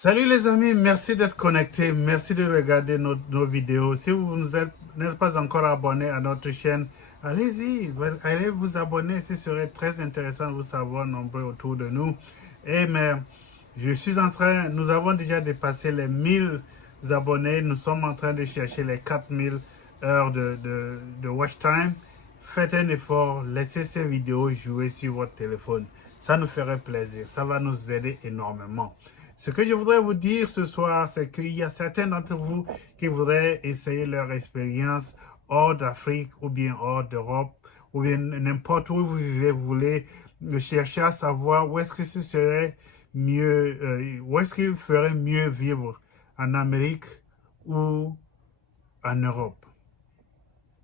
Salut les amis, merci d'être connectés, merci de regarder nos vidéos. Si vous n'êtes pas encore abonné à notre chaîne, allez-y, allez vous abonner, ce serait très intéressant de vous savoir nombreux autour de nous. Mais nous avons déjà dépassé les 1000 abonnés, nous sommes en train de chercher les 4000 heures de watch time. Faites un effort, laissez ces vidéos jouer sur votre téléphone. Ça nous ferait plaisir, ça va nous aider énormément. Ce que je voudrais vous dire ce soir, c'est qu'il y a certains d'entre vous qui voudraient essayer leur expérience hors d'Afrique ou bien hors d'Europe ou bien n'importe où vous vivez, vous voulez chercher à savoir où est-ce que ce serait mieux, où est-ce qu'il ferait mieux vivre en Amérique ou en Europe.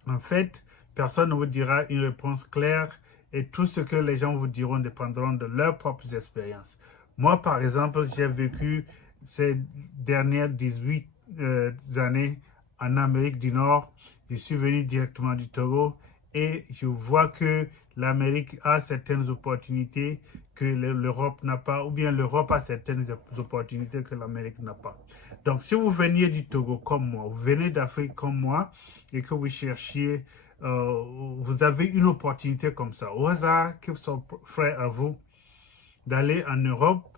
En fait, personne ne vous dira une réponse claire et tout ce que les gens vous diront dépendront de leurs propres expériences. Moi, par exemple, j'ai vécu ces dernières 18 années en Amérique du Nord. Je suis venu directement du Togo et je vois que l'Amérique a certaines opportunités que l'Europe n'a pas, ou bien l'Europe a certaines opportunités que l'Amérique n'a pas. Donc, si vous veniez du Togo comme moi, vous venez d'Afrique comme moi, et que vous cherchiez, vous avez une opportunité comme ça, au hasard, qui s'offre à vous d'aller en Europe,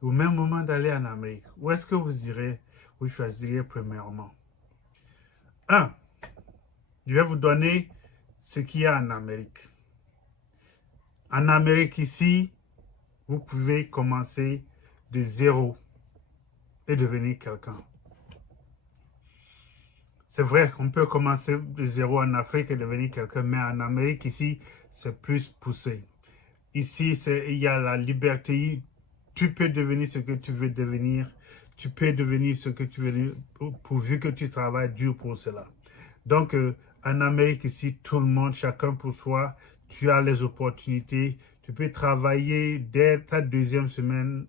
au même moment d'aller en Amérique. Où est-ce que vous irez, vous choisirez premièrement? Un, je vais vous donner ce qu'il y a en Amérique. En Amérique ici, vous pouvez commencer de zéro et devenir quelqu'un. C'est vrai qu'on peut commencer de zéro en Afrique et devenir quelqu'un, mais en Amérique ici, c'est plus poussé. Ici, il y a la liberté. Tu peux devenir ce que tu veux devenir. Tu peux devenir ce que tu veux, pourvu que tu travailles dur pour cela. Donc, en Amérique ici, tout le monde, chacun pour soi, tu as les opportunités. Tu peux travailler dès ta deuxième semaine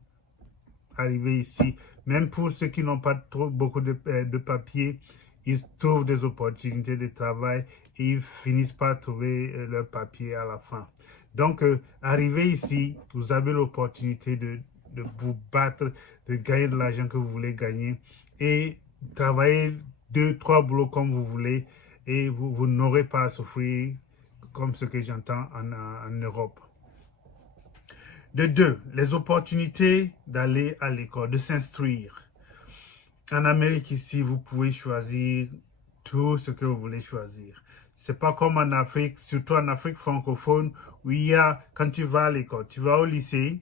arriver ici. Même pour ceux qui n'ont pas beaucoup de papiers, ils trouvent des opportunités de travail et ils finissent par trouver leur papier à la fin. Donc, arriver ici, vous avez l'opportunité de vous battre, de gagner de l'argent que vous voulez gagner et travailler 2, 3 boulots comme vous voulez et vous n'aurez pas à souffrir comme ce que j'entends en Europe. De deux, les opportunités d'aller à l'école, de s'instruire. En Amérique ici, vous pouvez choisir tout ce que vous voulez choisir. C'est pas comme en Afrique, surtout en Afrique francophone, où il y a, quand tu vas à l'école, tu vas au lycée,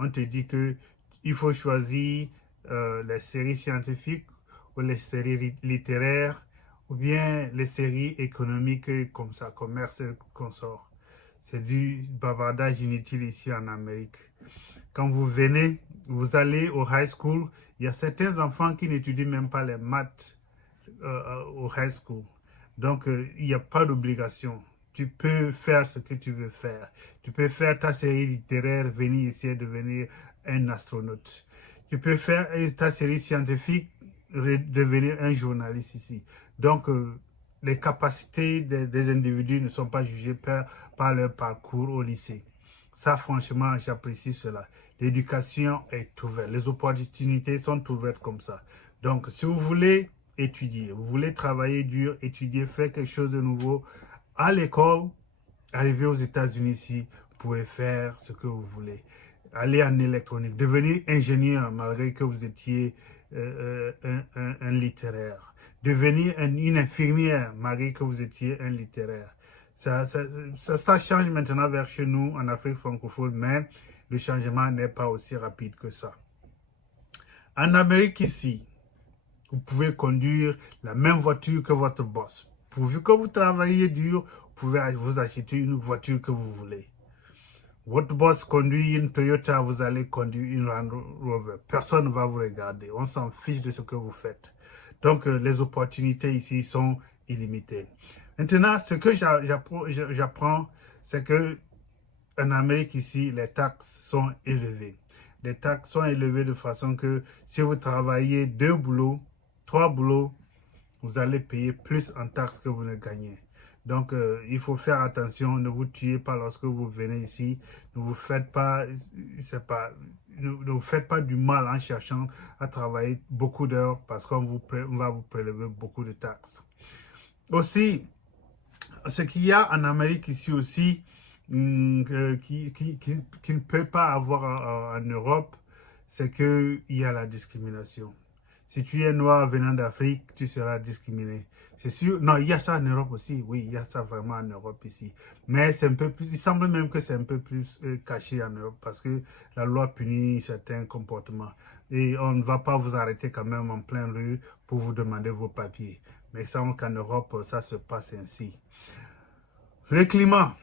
on te dit que il faut choisir les séries scientifiques ou les séries littéraires ou bien les séries économiques comme ça, commerce et consorts. C'est du bavardage inutile ici en Amérique. Quand vous venez, vous allez au high school, il y a certains enfants qui n'étudient même pas les maths au high school. Donc, il n'y a pas d'obligation. Tu peux faire ce que tu veux faire. Tu peux faire ta série littéraire, venir ici et devenir un astronaute. Tu peux faire ta série scientifique, devenir un journaliste ici. Donc, les capacités des individus ne sont pas jugées par leur parcours au lycée. Ça, franchement, j'apprécie cela. L'éducation est ouverte. Les opportunités sont ouvertes comme ça. Donc, si vous voulez étudier, vous voulez travailler dur, étudier, faire quelque chose de nouveau à l'école, arriver aux États-Unis ici, vous pouvez faire ce que vous voulez. Aller en électronique, devenir ingénieur malgré que vous étiez un littéraire. Devenir une infirmière malgré que vous étiez un littéraire. Ça change maintenant vers chez nous en Afrique francophone, mais le changement n'est pas aussi rapide que ça. En Amérique ici, vous pouvez conduire la même voiture que votre boss. Pourvu que vous travaillez dur, vous pouvez vous acheter une voiture que vous voulez. Votre boss conduit une Toyota, vous allez conduire une Land Rover. Personne ne va vous regarder. On s'en fiche de ce que vous faites. Donc, les opportunités ici sont illimitées. Maintenant, ce que j'apprends, c'est que en Amérique ici, les taxes sont élevées. Les taxes sont élevées de façon que si vous travaillez 2 boulots, 3 boulots, vous allez payer plus en taxes que vous ne gagnez. Donc, il faut faire attention, ne vous tuez pas lorsque vous venez ici, ne vous faites pas, ne vous faites pas du mal en cherchant à travailler beaucoup d'heures parce qu'on va vous prélever beaucoup de taxes. Aussi, ce qu'il y a en Amérique ici aussi, qui ne peut pas avoir en Europe, c'est qu'il y a la discrimination. Si tu es noir venant d'Afrique, tu seras discriminé. C'est sûr. Non, il y a ça en Europe aussi. Oui, il y a ça vraiment en Europe ici. Mais c'est un peu plus, il semble même que c'est un peu plus caché en Europe parce que la loi punit certains comportements. Et on ne va pas vous arrêter quand même en pleine rue pour vous demander vos papiers. Mais il semble qu'en Europe, ça se passe ainsi. Le climat,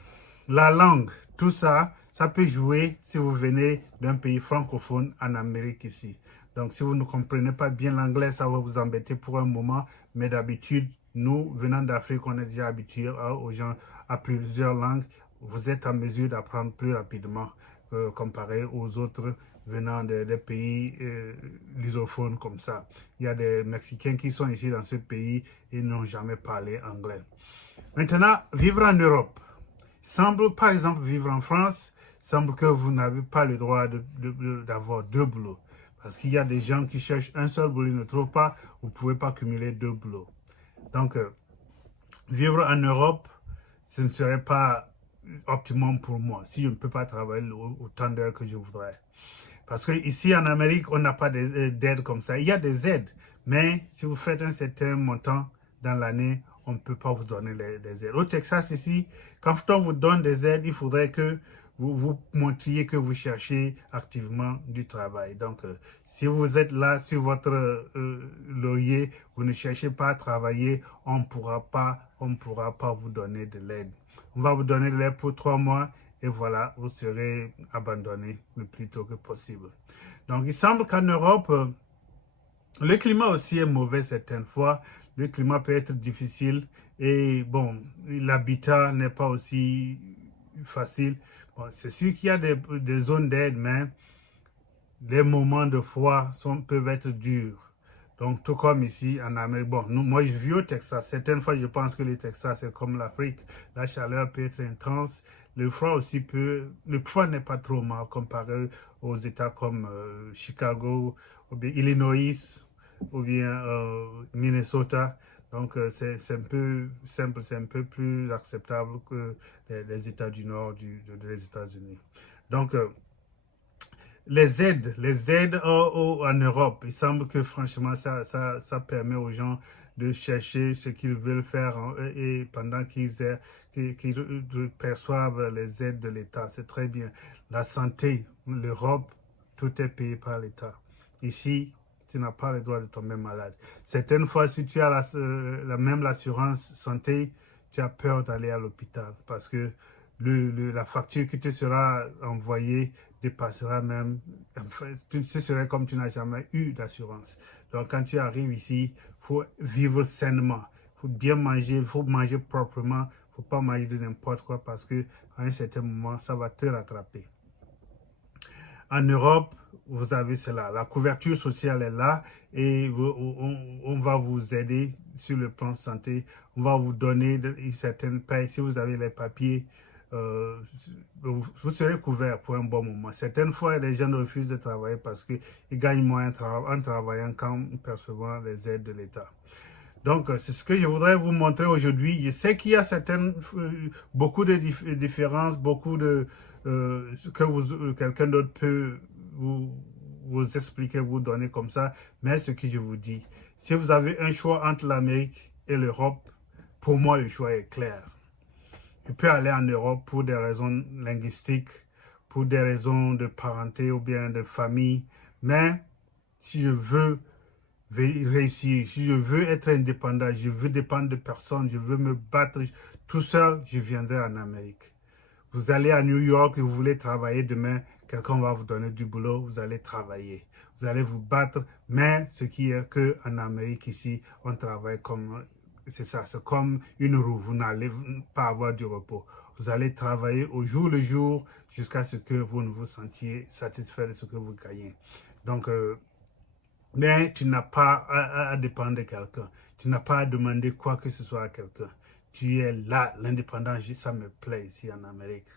la langue, tout ça, ça peut jouer si vous venez d'un pays francophone en Amérique ici. Donc, si vous ne comprenez pas bien l'anglais, ça va vous embêter pour un moment. Mais d'habitude, nous, venant d'Afrique, on est déjà habitués aux gens à plusieurs langues. Vous êtes en mesure d'apprendre plus rapidement comparé aux autres venant des pays lusophones comme ça. Il y a des Mexicains qui sont ici dans ce pays et n'ont jamais parlé anglais. Maintenant, vivre en Europe. Semble, par exemple, vivre en France, semble que vous n'avez pas le droit d'avoir deux boulots. Parce qu'il y a des gens qui cherchent un seul boulot, ils ne trouvent pas, vous ne pouvez pas cumuler deux boulots. Donc, vivre en Europe, ce ne serait pas optimum pour moi, si je ne peux pas travailler autant d'heures que je voudrais. Parce qu'ici en Amérique, on n'a pas d'aide comme ça. Il y a des aides, mais si vous faites un certain montant dans l'année, on ne peut pas vous donner des aides. Au Texas, ici, quand on vous donne des aides, il faudrait que vous montriez que vous cherchez activement du travail. Donc, si vous êtes là sur votre laurier, vous ne cherchez pas à travailler, on ne pourra pas vous donner de l'aide. On va vous donner de l'aide pour 3 mois et voilà, vous serez abandonné le plus tôt que possible. Donc, il semble qu'en Europe, le climat aussi est mauvais certaines fois. Le climat peut être difficile et bon, l'habitat n'est pas aussi facile. Bon, c'est sûr qu'il y a des zones d'aide, mais les moments de froid peuvent être durs. Donc, tout comme ici en Amérique. Bon, moi, je vis au Texas. Certaines fois, je pense que le Texas, c'est comme l'Afrique. La chaleur peut être intense. Le froid aussi Le froid n'est pas trop mal comparé aux États comme Chicago, ou bien Illinois, ou bien Minnesota. Donc, c'est un peu simple, c'est un peu plus acceptable que les États du Nord des États-Unis. Donc, les aides en Europe, il semble que franchement, ça permet aux gens de chercher ce qu'ils veulent faire et pendant qu'ils perçoivent les aides de l'État. C'est très bien. La santé, l'Europe, tout est payé par l'État. Ici, tu n'as pas le droit de tomber malade. Certaines fois, si tu as même l'assurance santé, tu as peur d'aller à l'hôpital parce que la facture qui te sera envoyée dépassera même, ce serait comme tu n'as jamais eu d'assurance. Donc quand tu arrives ici, il faut vivre sainement, il faut bien manger, il faut manger proprement, il ne faut pas manger de n'importe quoi parce qu'à un certain moment, ça va te rattraper. En Europe, vous avez cela. La couverture sociale est là et on va vous aider sur le plan santé. On va vous donner certaines payes. Si vous avez les papiers, vous serez couvert pour un bon moment. Certaines fois, les gens refusent de travailler parce qu'ils gagnent moins en travaillant qu'en percevant les aides de l'État. Donc, c'est ce que je voudrais vous montrer aujourd'hui. Je sais qu'il y a beaucoup de différences, beaucoup de que quelqu'un d'autre peut vous expliquer, vous donner comme ça. Mais ce que je vous dis, si vous avez un choix entre l'Amérique et l'Europe, pour moi, le choix est clair. Je peux aller en Europe pour des raisons linguistiques, pour des raisons de parenté ou bien de famille. Mais si je veux réussir, si je veux être indépendant, je veux dépendre de personne, je veux me battre tout seul, je viendrai en Amérique. Vous allez à New York et vous voulez travailler demain, quelqu'un va vous donner du boulot, vous allez travailler. Vous allez vous battre, mais ce qui est qu'en Amérique ici, on travaille comme, c'est ça, c'est comme une roue, vous n'allez pas avoir du repos. Vous allez travailler au jour le jour jusqu'à ce que vous ne vous sentiez satisfait de ce que vous gagnez. Donc, mais tu n'as pas à dépendre de quelqu'un. Tu n'as pas à demander quoi que ce soit à quelqu'un. Tu es là, l'indépendance, ça me plaît ici en Amérique.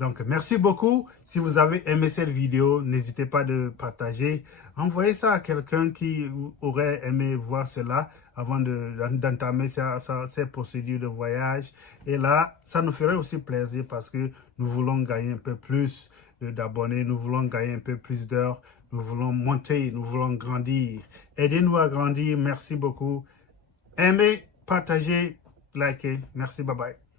Donc, merci beaucoup. Si vous avez aimé cette vidéo, n'hésitez pas de partager. Envoyez ça à quelqu'un qui aurait aimé voir cela avant d'entamer ces procédures de voyage. Et là, ça nous ferait aussi plaisir parce que nous voulons gagner un peu plus d'abonnés, nous voulons gagner un peu plus d'heures, nous voulons monter, nous voulons grandir. Aidez-nous à grandir. Merci beaucoup. Aimez, partagez, likez. Merci, bye bye.